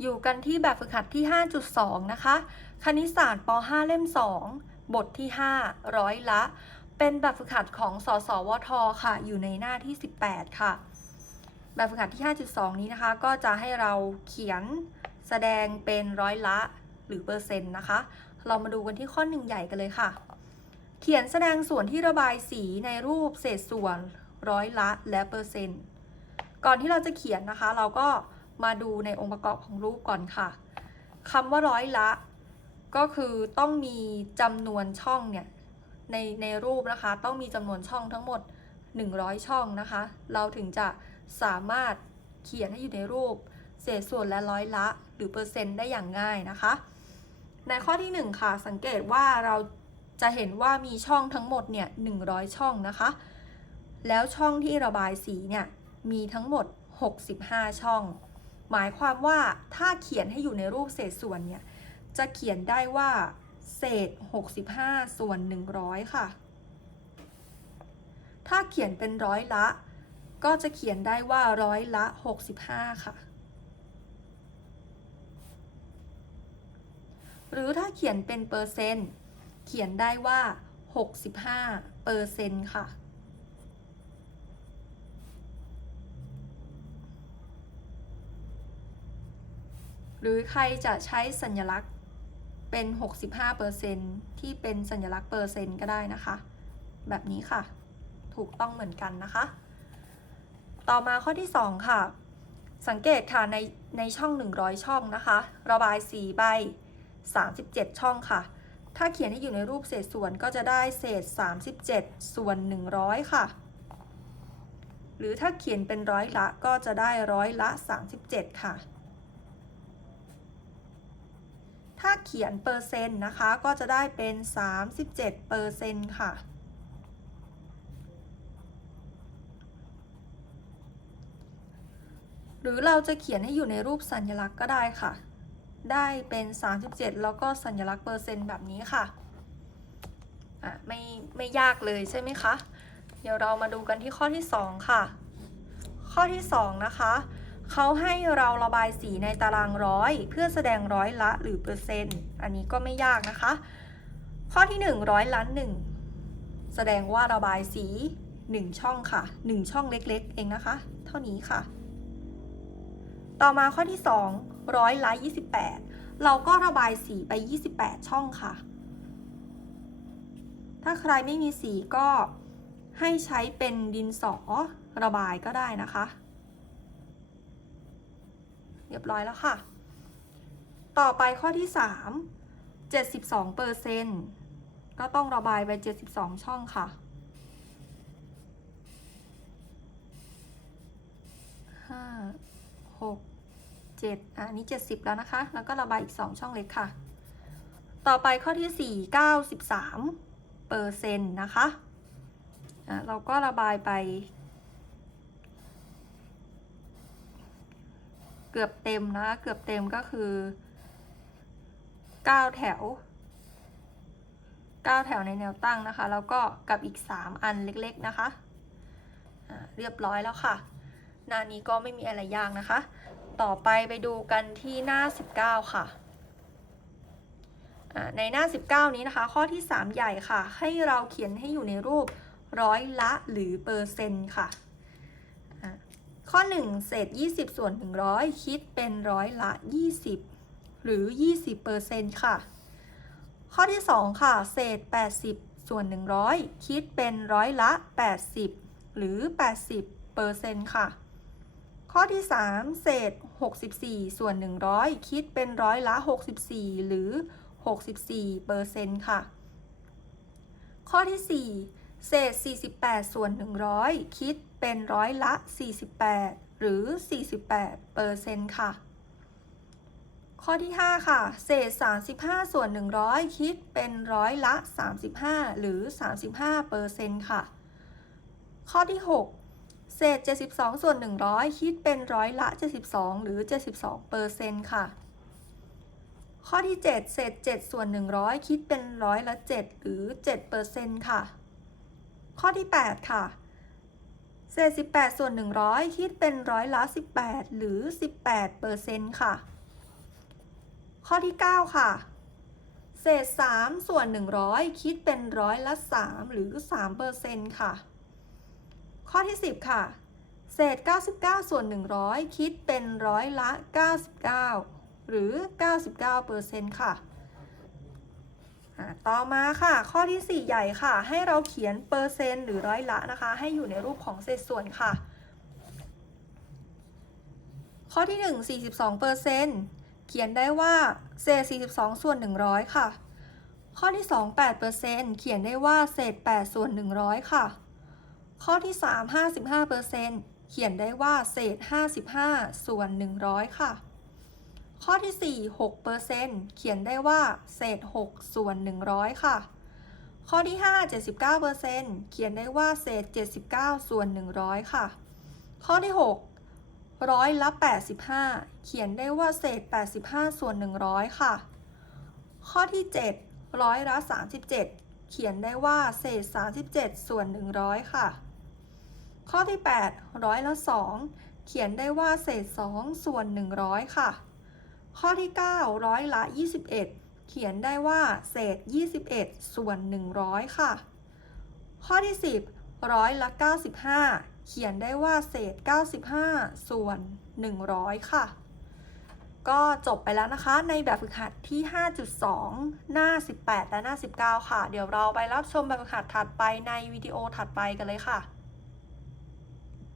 อยู่กันที่แบบฝึกหัดที่ 5.2 นะคะ คณิตศาสตร์ป .5 เล่ม 2 บทที่ 5 ร้อยละ เป็นแบบฝึกหัดของสสวท ค่ะ อยู่ในหน้าที่ 18 ค่ะ แบบฝึกหัดที่ 5.2 นี้นะคะ ก็จะให้เราเขียนแสดงเป็นร้อยละหรือเปอร์เซ็นต์นะคะ เรามาดูกันที่ข้อหนึ่งใหญ่กันเลยค่ะ เขียนแสดงส่วนที่ระบายสีในรูปเศษส่วนร้อยละและเปอร์เซ็นต์ ก่อนที่เราจะเขียนนะคะ เราก็ มาดูในองค์ประกอบของรูปก่อนค่ะคำว่าร้อยละ ก็คือต้องมีจำนวนช่องเนี่ยในในรูปนะคะ ต้องมีจำนวนช่องทั้งหมด 100 ช่องนะคะ เราถึงจะสามารถเขียนให้อยู่ในรูป เศษส่วนและร้อยละ หรือเปอร์เซ็นต์ได้อย่างง่ายนะคะ ในข้อที่ 1 ค่ะ สังเกตว่าเราจะเห็นว่ามีช่องทั้งหมดเนี่ย100 ช่องนะคะ แล้วช่องที่ระบายสีเนี่ยมีทั้งหมด 65 ช่อง หมายความว่าถ้าเขียนให้อยู่ในรูปเศษส่วนเนี่ย จะเขียนได้ว่า เศษ 65 ส่วน 100 ค่ะ ถ้าเขียนเป็นร้อยละ ก็จะเขียนได้ว่าร้อยละ 65 ค่ะ หรือถ้าเขียนเป็นเปอร์เซ็นต์ เขียนได้ว่า 65เปอร์เซ็นต์ค่ะ หรือใครจะใช้สัญลักษณ์เป็น 65%ที่เป็นสัญลักษณ์เปอร์เซ็นต์ก็ได้นะคะ แบบนี้ค่ะ ถูกต้องเหมือนกันนะคะ ต่อมาข้อที่ 2 ค่ะ สังเกตค่ะในในช่อง 100 ช่องนะคะ ระบายสีใบ 37 ช่องค่ะ ถ้าเขียนให้อยู่ในรูปเศษส่วนก็จะได้เศษ 37 ส่วน 100 ค่ะ หรือถ้าเขียนเป็นร้อยละก็จะได้ร้อยละ 37 ค่ะ ถ้าเขียนเปอร์เซ็นต์นะคะ ก็จะได้เป็น 37เปอร์เซ็นต์ค่ะ หรือเราจะเขียนให้อยู่ในรูปสัญลักษณ์ก็ได้ค่ะ ได้เป็น 37 แล้วก็สัญลักษณ์เปอร์เซ็นต์แบบนี้ค่ะอะไม่ไม่ยากเลยใช่ไหมคะ เดี๋ยวเรามาดูกันที่ข้อที่ 2 ค่ะ ข้อที่ 2 นะคะ เขาให้เราระบายสีในตารางร้อย เพื่อแสดงร้อยละหรือเปอร์เซ็นต์ อันนี้ก็ไม่ยากนะคะ ข้อที่ 1 ร้อยละ1แสดงว่าระบายสี 1 ช่องค่ะ 1 ช่องเล็กๆ เองนะคะ เท่านี้ค่ะ ต่อมาข้อที่ 2 ร้อยละ28 เราก็ระบายสีไป 28 ช่องค่ะ ถ้าใครไม่มีสีก็ให้ใช้เป็นดินสอระบายก็ได้นะคะ เรียบร้อยแล้วค่ะ ต่อไปข้อที่ 3 72เปอร์เซนต์ก็ต้องระบายไป 72 ช่องค่ะ ห้า หก เจ็ดอันนี้ 70 แล้วนะคะ แล้วก็ระบายอีก 2 ช่องเล็กค่ะ ต่อไปข้อที่ 4 93เปอร์เซนต์นะคะะเราก็ระบายไป กือบเต็มนะ เกือบเต็มก็คือ9แถว9แถวในแนวตั้งนะคะ แล้วก็กับอีก3อันเล็กๆนะคะะเรียบร้อยแล้วค่ะ หน้านี้ก็ไม่มีอะไรยากนะคะ ต่อไปไปดูกันที่หน้า 19ค่ะอะในหน้า 19 นี้นะคะ ข้อที่ 3 ใหญ่ค่ะ ให้เราเขียนให้อยู่ในรูปร้อยละหรือเปอร์เซ็นต์ค่ะ ข้อ 1 เศษ 20 ส่วน 100 คิดเป็นร้อยละ 20 หรือ 20เปอร์เซ็นต์ค่ะ ข้อที่ 2 ค่ะ เศษ 80 ส่วน 100 คิดเป็นร้อยละ 80 หรือ 80เปอร์เซ็นต์ค่ะ ข้อที่ 3 เศษ 64 ส่วน 100 คิดเป็นร้อยละ 64 หรือ 64เปอร์เซ็นต์ค่ะ ข้อที่ 4 เศษ 48 ส่วน 100 คิดเป็นร้อยละ 48 หรือ 48เปอร์เซ็นต์ค่ะ ข้อที่ 5 ค่ะ เศษ 35 ส่วน 100 คิดเป็นร้อยละ 35 หรือ 35เปอร์เซ็นต์ค่ะ ข้อที่ 6 เศษ 72 ส่วน 100 คิดเป็นร้อยละ 72 หรือ 72เปอร์เซ็นต์ค่ะข้อที่ 7 เศษ 7 ส่วน 100 คิดเป็นร้อยละ 7 หรือ7เปอร์เซ็นต์ค่ะ ข้อที่ 8 ค่ะ เศษ 18 ส่วน 100 คิดเป็นร้อยละ 18 หรือ 18เปอร์เซ็นต์ค่ะ ข้อที่ 9 ค่ะ เศษ 3 ส่วน 100 คิดเป็นร้อยละ 3 หรือ3%ค่ะ ข้อที่ 10 ค่ะ เศษ 99 ส่วน 100 คิดเป็นร้อยละ 99 หรือ 99%ค่ะอ่าต่ ต่อมาค่ะ ข้อที่ 4 ใหญ่ค่ะ ให้เราเขียนเปอร์เซ็นต์หรือร้อยละนะคะ ให้อยู่ในรูปของเศษส่วนค่ะ ข้อที่ 1 42เปอร์เซ็นต์เขียนได้ว่าเศษ 42 ส่วน 100 ค่ะ ข้อที่ 2 8เปอร์เซ็นต์เขียนได้ว่าเศษ 8 ส่วน 100 ค่ะ ข้อที่ 3 55เปอร์เซ็นต์เขียนได้ว่าเศษ 55 ส่วน 100 ค่ะ ข้อที่ 4 6เปอร์เซ็นต์เขียนได้ว่าเศษ 6 ส่วน 100 ค่ะ ข้อที่ 5 79เปอร์เซ็นต์เขียนได้ว่าเศษ 79 ส่วน 100 ค่ะ ข้อที่ 6 ร้อยละ 85 เขียนได้ว่าเศษ 85 ส่วน 100 ค่ะ ข้อที่ 7 ร้อยละ 37 เขียนได้ว่าเศษ 37 ส่วน 100 ค่ะ ข้อที่ 8 ร้อยละ 2 เขียนได้ว่าเศษ 2 ส่วน 100 ค่ะ ข้อที่ 9 ร้อยละ 21 เขียนได้ว่าเศษ 21 ส่วน 100 ค่ะ ข้อที่ 10 ร้อยละ 95 เขียนได้ว่าเศษ 95 ส่วน 100 ค่ะ ก็จบไปแล้วนะคะ ในแบบฝึกหัดที่ 5.2 หน้า 18 และหน้า 19 ค่ะ เดี๋ยวเราไปรับชมแบบฝึกหัดถัดไปในวิดีโอถัดไปกันเลยค่ะ